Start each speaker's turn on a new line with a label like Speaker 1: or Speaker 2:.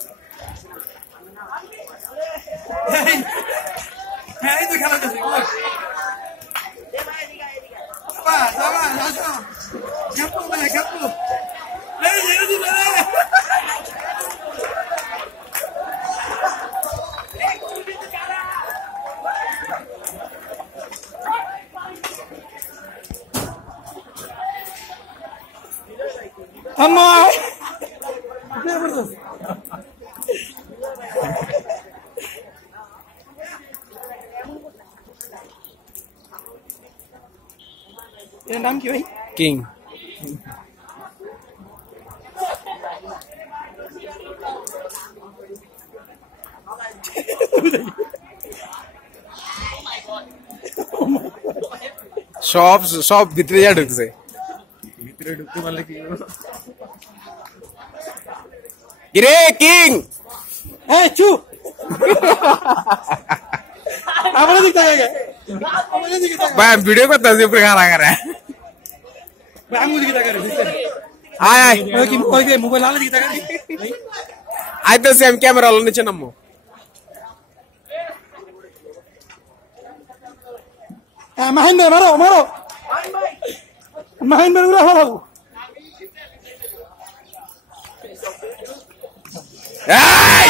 Speaker 1: 애들 가라앉아서 엄마! 왜 그러셨어?
Speaker 2: तेरा नाम क्यों भाई
Speaker 3: किंग शॉप शॉप भित्री जा ढुक से भित्री ढुक के वाले की गिरे किंग
Speaker 2: ए चू हमरा
Speaker 3: दिखता है क्या भाई वीडियो को तजी प्रकार आ रहा सेम कॅमेरा लाने छे नम्मो
Speaker 1: महेंद्र मारो मारो भाई महेंद्र उरा हलाऊ
Speaker 3: आय